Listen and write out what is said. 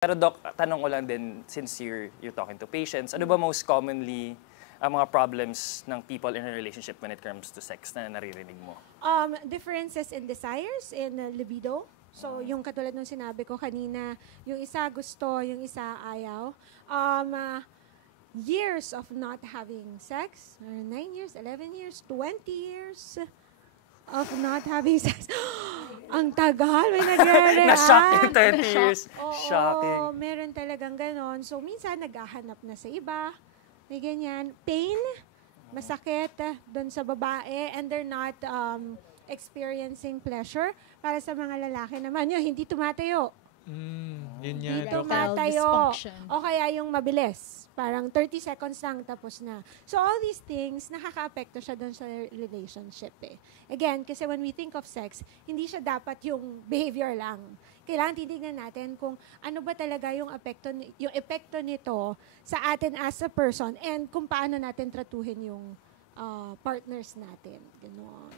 Pero Doc, tanong ko lang din, since you're talking to patients, ano ba most commonly ang mga problems ng people in a relationship when it comes to sex na naririnig mo? Differences in desires, in libido. So, yung katulad ng sinabi ko kanina, yung isa gusto, yung isa ayaw. Years of not having sex, 9 years, 11 years, 20 years of not having sex. Ang tagal, may nagre-react. Na-shock in 30 years. Oo, Shocking. meron talagang ganon. So, minsan naghahanap na sa iba. May ganyan. Pain, masakit doon sa babae, and they're not experiencing pleasure. Para sa mga lalaki naman, yun, hindi tumatayo. Yun Hindi yan. tumatayo. O kaya yung mabilis. Parang 30 seconds lang, tapos na. So all these things, nakaka-apekto siya doon sa relationship eh. Again, kasi when we think of sex, hindi siya dapat yung behavior lang. Kailangan titignan natin kung ano ba talaga yung epekto nito sa atin as a person and kung paano natin tratuhin yung partners natin. Ganoon.